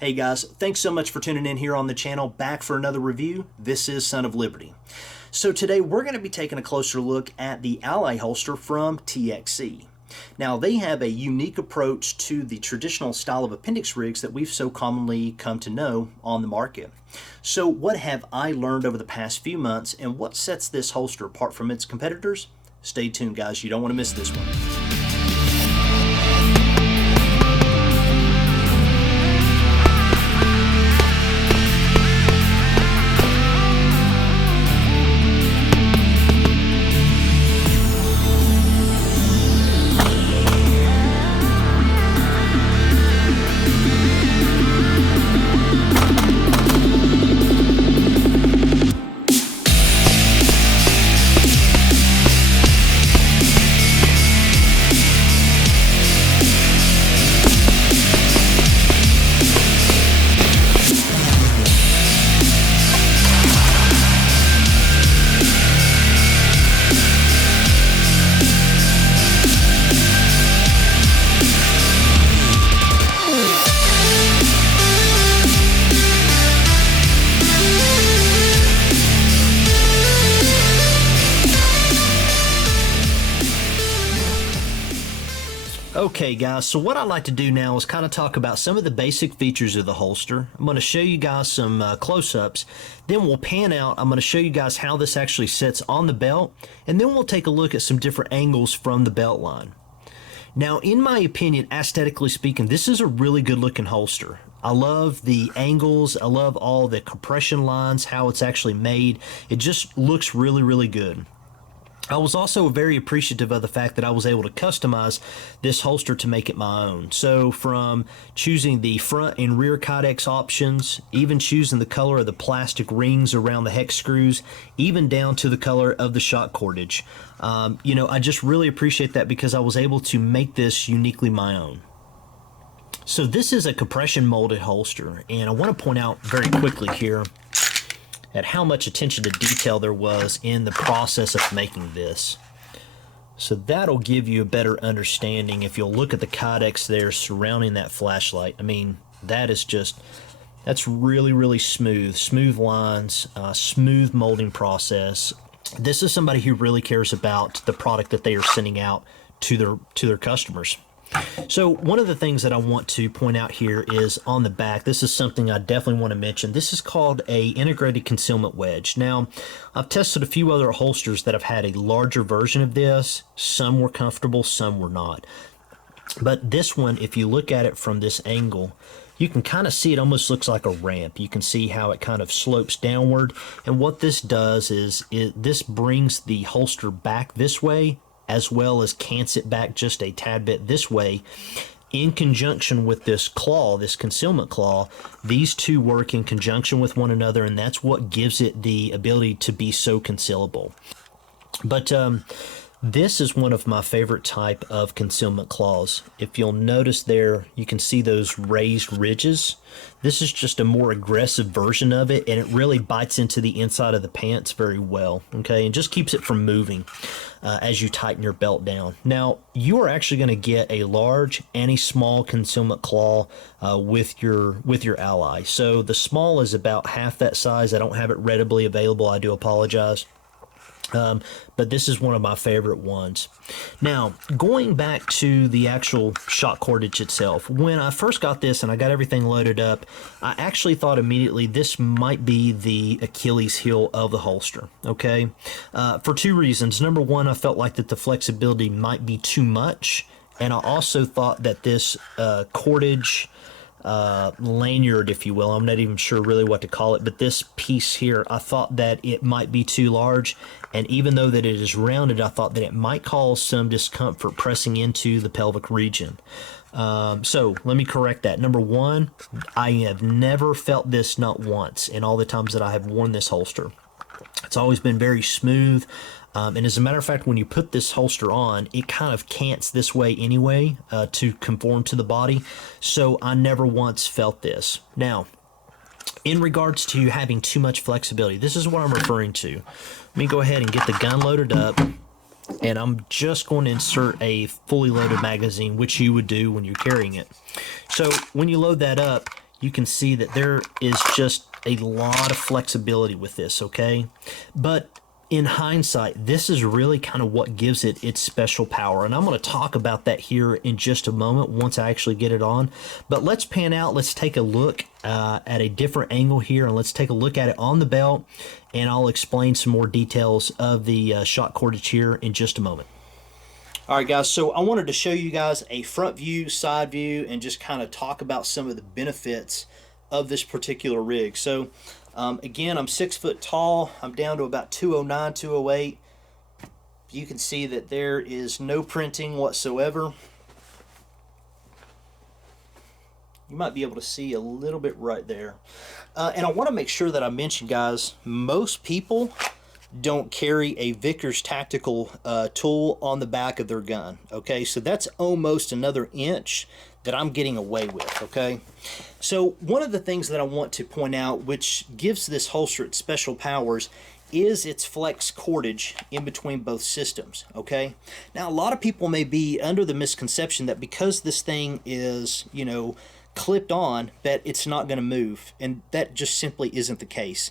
Hey guys, thanks so much for tuning in here on the channel, back for another review. This is Son of Liberty. So today we're going to be taking a closer look at the Ally holster from TXC. Now they have a unique approach to the traditional style of appendix rigs that we've so commonly come to know on the market. So what have I learned over the past few months, and what sets this holster apart from its competitors? Stay tuned guys, you don't want to miss this one. Okay guys, so what I'd like to do now is kind of talk about some of the basic features of the holster. I'm going to show you guys some close-ups, then we'll pan out. I'm going to show you guys how this actually sits on the belt, and then we'll take a look at some different angles from the belt line. Now, in my opinion, aesthetically speaking, this is a really good looking holster. I love the angles, I love all the compression lines, how it's actually made. It just looks really, really good. I was also very appreciative of the fact that I was able to customize this holster to make it my own. So from choosing the front and rear kydex options, even choosing the color of the plastic rings around the hex screws, even down to the color of the shock cordage. You know, I just really appreciate that because I was able to make this uniquely my own. So this is a compression molded holster, and I want to point out very quickly here at how much attention to detail there was in the process of making this. So that'll give you a better understanding if you'll look at the kydex there surrounding that flashlight. I mean, that's really, really smooth lines, smooth molding process. This is somebody who really cares about the product that they are sending out to their customers. So one of the things that I want to point out here is on the back. This is something I definitely want to mention. This is called a integrated concealment wedge. Now, I've tested a few other holsters that have had a larger version of this. Some were comfortable, some were not. But this one, if you look at it from this angle, you can kind of see it almost looks like a ramp. You can see how it kind of slopes downward. And what this does is this brings the holster back this way, as well as cants it back just a tad bit this way. In conjunction with this claw, this concealment claw, these two work in conjunction with one another, and that's what gives it the ability to be so concealable. But this is one of my favorite type of concealment claws. If you'll notice there, you can see those raised ridges. This is just a more aggressive version of it, and it really bites into the inside of the pants very well, okay, and just keeps it from moving as you tighten your belt down. Now, you are actually going to get a large and a small concealment claw with your Ally. So the small is about half that size. I don't have it readily available. I do apologize. But this is one of my favorite ones. Now, going back to the actual shock cordage itself, when I first got this and I got everything loaded up, I actually thought immediately this might be the Achilles heel of the holster, okay? For two reasons. Number one, I felt like that the flexibility might be too much, and I also thought that this cordage lanyard, if you will, I'm not even sure really what to call it, but this piece here, I thought that it might be too large, and even though that it is rounded, I thought that it might cause some discomfort pressing into the pelvic region. So let me correct that. Number one, I have never felt this, not once, in all the times that I have worn this holster. It's always been very smooth. And as a matter of fact, when you put this holster on, it kind of cants this way anyway to conform to the body. So I never once felt this. Now, in regards to having too much flexibility, this is what I'm referring to. Let me go ahead and get the gun loaded up, and I'm just going to insert a fully loaded magazine, which you would do when you're carrying it. So when you load that up, you can see that there is just a lot of flexibility with this, okay? But in hindsight, this is really kind of what gives it its special power. And I'm going to talk about that here in just a moment once I actually get it on. But let's pan out. Let's take a look at a different angle here, and let's take a look at it on the belt, and I'll explain some more details of the shock cordage here in just a moment. All right, guys, so I wanted to show you guys a front view, side view, and just kind of talk about some of the benefits of this particular rig. So again, I'm 6 foot tall. I'm down to about 209, 208. You can see that there is no printing whatsoever. You might be able to see a little bit right there. And I want to make sure that I mention, guys, most people don't carry a Vickers tactical tool on the back of their gun. Okay, so that's almost another inch that I'm getting away with. Okay, so one of the things that I want to point out, which gives this holster its special powers, is its flex cordage in between both systems. Okay, now a lot of people may be under the misconception that because this thing is, you know, clipped on, that it's not going to move, and that just simply isn't the case.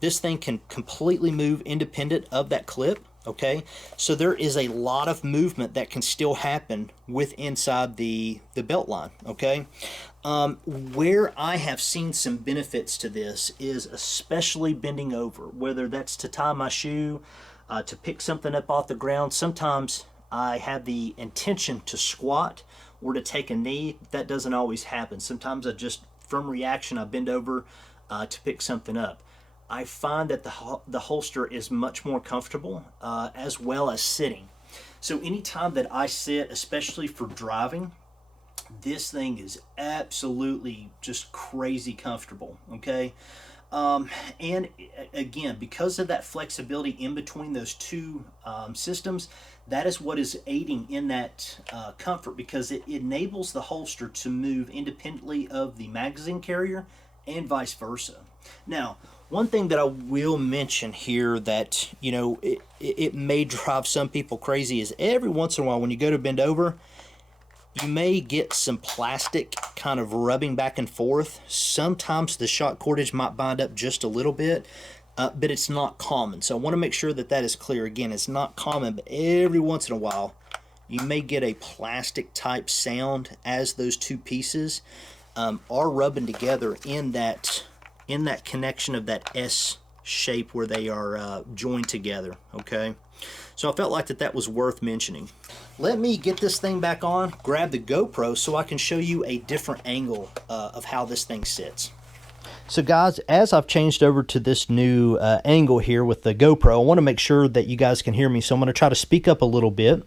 This thing can completely move independent of that clip. Okay, so there is a lot of movement that can still happen with inside the belt line. Okay, where I have seen some benefits to this is especially bending over, whether that's to tie my shoe, to pick something up off the ground. Sometimes I have the intention to squat or to take a knee. That doesn't always happen. Sometimes I just, from reaction, I bend over to pick something up. I find that the holster is much more comfortable, as well as sitting. So anytime that I sit, especially for driving, this thing is absolutely just crazy comfortable. Okay, and again, because of that flexibility in between those two systems, that is what is aiding in that comfort, because it enables the holster to move independently of the magazine carrier and vice versa. Now, one thing that I will mention here that, you know, it may drive some people crazy is every once in a while when you go to bend over, you may get some plastic kind of rubbing back and forth. Sometimes the shock cordage might bind up just a little bit, but it's not common. So I want to make sure that that is clear. Again, it's not common, but every once in a while you may get a plastic type sound as those two pieces are rubbing together in that connection of that S shape where they are joined together. Okay, so I felt like that was worth mentioning. Let me get this thing back on, grab the GoPro so I can show you a different angle of how this thing sits. So guys, as I've changed over to this new angle here with the GoPro, I want to make sure that you guys can hear me, so I'm going to try to speak up a little bit.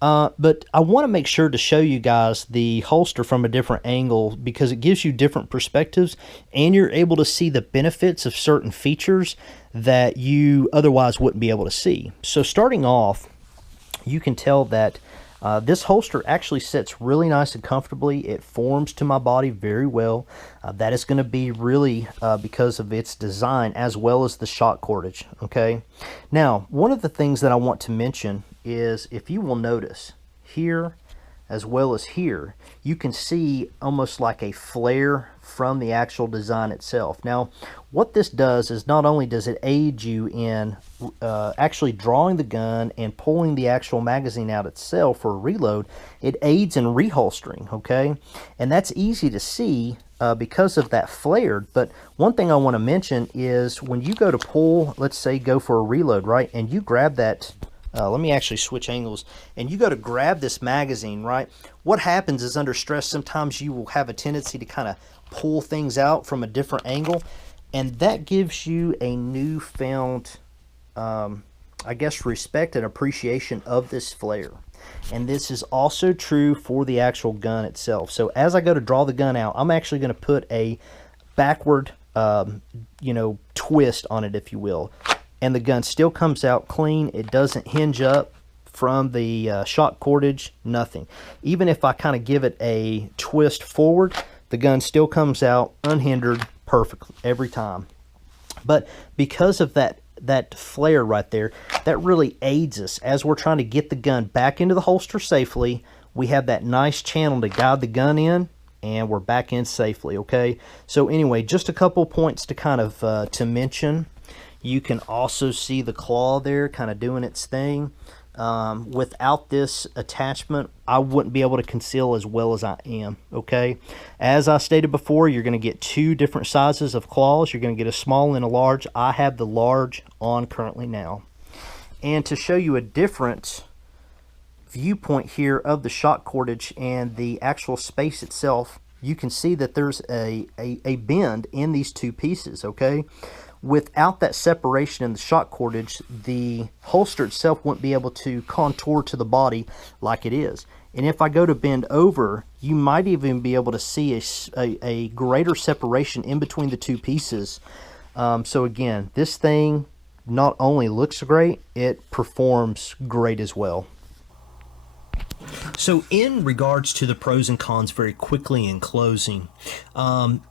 But I want to make sure to show you guys the holster from a different angle, because it gives you different perspectives and you're able to see the benefits of certain features that you otherwise wouldn't be able to see. So starting off, you can tell that this holster actually sits really nice and comfortably. It forms to my body very well. That is going to be really because of its design as well as the shock cordage. Okay. Now, one of the things that I want to mention is, if you will notice here as well as here, you can see almost like a flare from the actual design itself. Now, what this does is not only does it aid you in actually drawing the gun and pulling the actual magazine out itself for a reload, it aids in reholstering, okay? And that's easy to see because of that flared. But one thing I want to mention is when you go to pull, let's say go for a reload, right? And you grab that, let me actually switch angles, and you go to grab this magazine, right? What happens is under stress, sometimes you will have a tendency to kind of pull things out from a different angle, and that gives you a newfound, I guess, respect and appreciation of this flare. And this is also true for the actual gun itself. So as I go to draw the gun out, I'm actually going to put a backward, twist on it, if you will. And the gun still comes out clean. It doesn't hinge up from the shock cordage, nothing. Even if I kind of give it a twist forward, the gun still comes out unhindered perfectly every time. But because of that flare right there, that really aids us as we're trying to get the gun back into the holster safely. We have that nice channel to guide the gun in, and we're back in safely, okay? So anyway, just a couple points to kind of to mention. You can also see the claw there kind of doing its thing. Without this attachment, I wouldn't be able to conceal as well as I am, okay? As I stated before, you're going to get two different sizes of claws. You're going to get a small and a large. I have the large on currently now. And to show you a different viewpoint here of the shock cordage and the actual space itself, you can see that there's a bend in these two pieces, okay? Without that separation in the shock cordage, the holster itself wouldn't be able to contour to the body like it is. And if I go to bend over, you might even be able to see a greater separation in between the two pieces. So again, this thing not only looks great, it performs great as well. So in regards to the pros and cons very quickly in closing,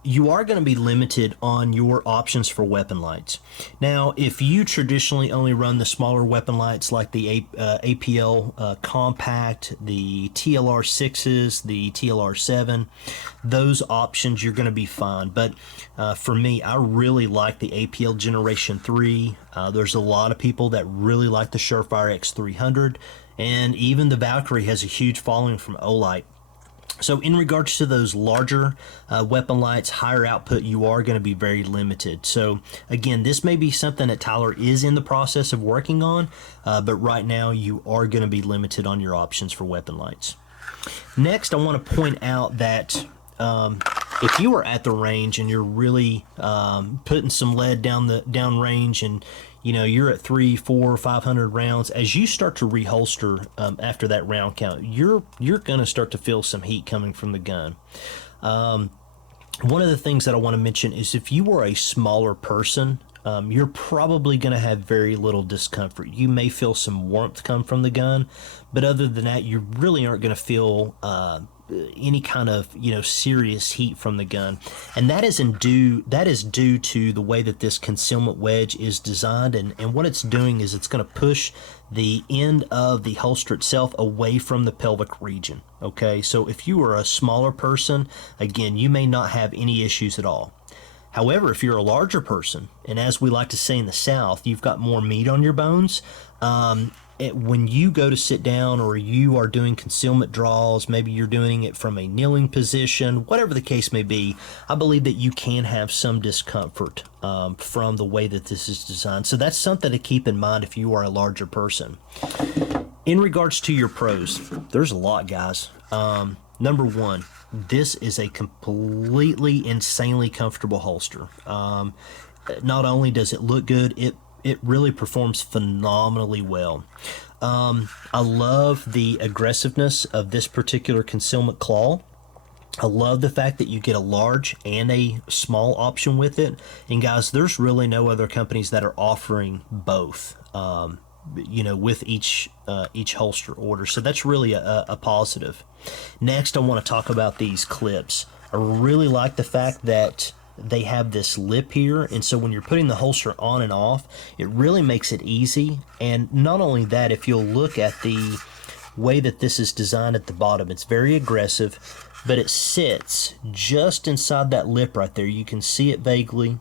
you are going to be limited on your options for weapon lights. Now, if you traditionally only run the smaller weapon lights like the APL Compact, the TLR 6s, the TLR 7, those options you're going to be fine. But for me, I really like the APL Generation 3. There's a lot of people that really like the Surefire X300. And even the Valkyrie has a huge following from Olight. So in regards to those larger weapon lights, higher output, you are going to be very limited. So again, this may be something that Tyler is in the process of working on, but right now you are going to be limited on your options for weapon lights. Next, I want to point out that if you are at the range and you're really putting some lead down range, and you know you're at 300, 400, 500 rounds, as you start to reholster after that round count, you're going to start to feel some heat coming from the gun. One of the things that I want to mention is if you are a smaller person, you're probably going to have very little discomfort. You may feel some warmth come from the gun, but other than that, you really aren't going to feel any kind of serious heat from the gun, and that is due to the way that this concealment wedge is designed, and what it's doing is it's going to push the end of the holster itself away from the pelvic region. Okay, so if you are a smaller person, again, you may not have any issues at all. However, if you're a larger person, and as we like to say in the South, you've got more meat on your bones, when you go to sit down or you are doing concealment draws, maybe you're doing it from a kneeling position, whatever the case may be, I believe that you can have some discomfort from the way that this is designed. So that's something to keep in mind if you are a larger person. In regards to your pros, there's a lot, guys. Number one, this is a completely insanely comfortable holster. Not only does it look good, it really performs phenomenally well. I love the aggressiveness of this particular concealment claw. I love the fact that you get a large and a small option with it. And guys, there's really no other companies that are offering both, with each holster order. So that's really a positive. Next, I want to talk about these clips. I really like the fact that they have this lip here, and so when you're putting the holster on and off, it really makes it easy. And not only that, if you'll look at the way that this is designed at the bottom, it's very aggressive, but it sits just inside that lip right there. You can see it vaguely.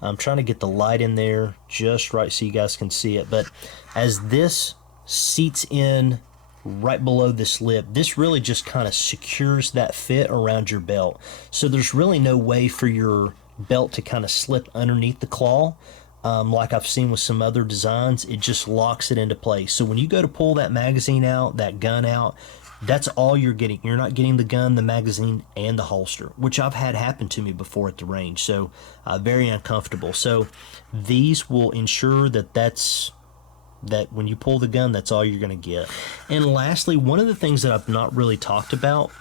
I'm trying to get the light in there just right so you guys can see it, but as this seats in right below this lip, this really just kind of secures that fit around your belt. So there's really no way for your belt to kind of slip underneath the claw like I've seen with some other designs. It just locks it into place. So when you go to pull that magazine out, that gun out, that's all you're getting. You're not getting the gun, the magazine, and the holster, which I've had happen to me before at the range. So very uncomfortable. So these will ensure that when you pull the gun, that's all you're going to get. And lastly, one of the things that I've not really talked about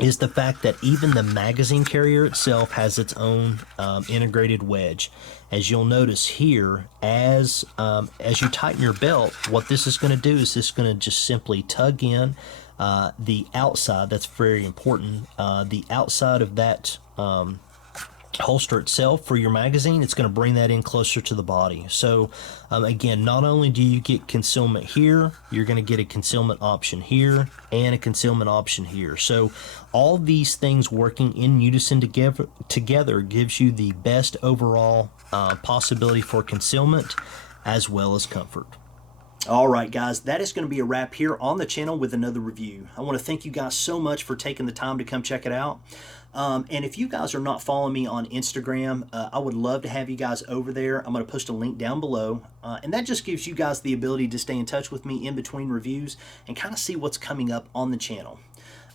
is the fact that even the magazine carrier itself has its own integrated wedge. As you'll notice here, as you tighten your belt, what this is going to do is this is going to just simply tug in the outside. That's very important. The outside of that holster itself for your magazine, it's going to bring that in closer to the body. So again, not only do you get concealment here, you're going to get a concealment option here and a concealment option here. So all these things working in unison together gives you the best overall possibility for concealment as well as comfort. All right, guys, that is going to be a wrap here on the channel with another review. I want to thank you guys so much for taking the time to come check it out. And if you guys are not following me on Instagram, I would love to have you guys over there. I'm going to post a link down below. And that just gives you guys the ability to stay in touch with me in between reviews and kind of see what's coming up on the channel.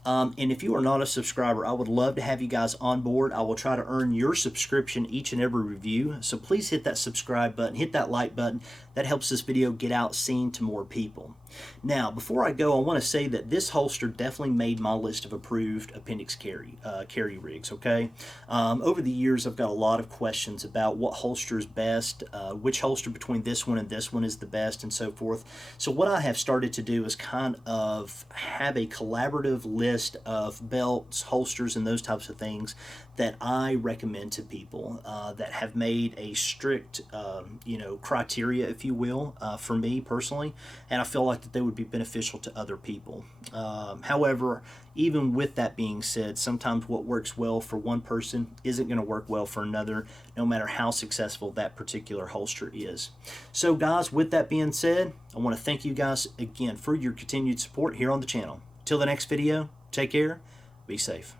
And if you are not a subscriber, I would love to have you guys on board. I will try to earn your subscription each and every review. So please hit that subscribe button, hit that like button. That helps this video get out seen to more people. Now, before I go, I want to say that this holster definitely made my list of approved appendix carry rigs, okay? Over the years, I've got a lot of questions about what holster is best, which holster between this one and this one is the best, and so forth. So what I have started to do is kind of have a collaborative list of belts, holsters, and those types of things that I recommend to people that have made a strict, criteria, if you will, for me personally, and I feel like that they would be beneficial to other people. However, even with that being said, sometimes what works well for one person isn't going to work well for another, no matter how successful that particular holster is. So guys, with that being said, I want to thank you guys again for your continued support here on the channel. Till the next video, take care, be safe.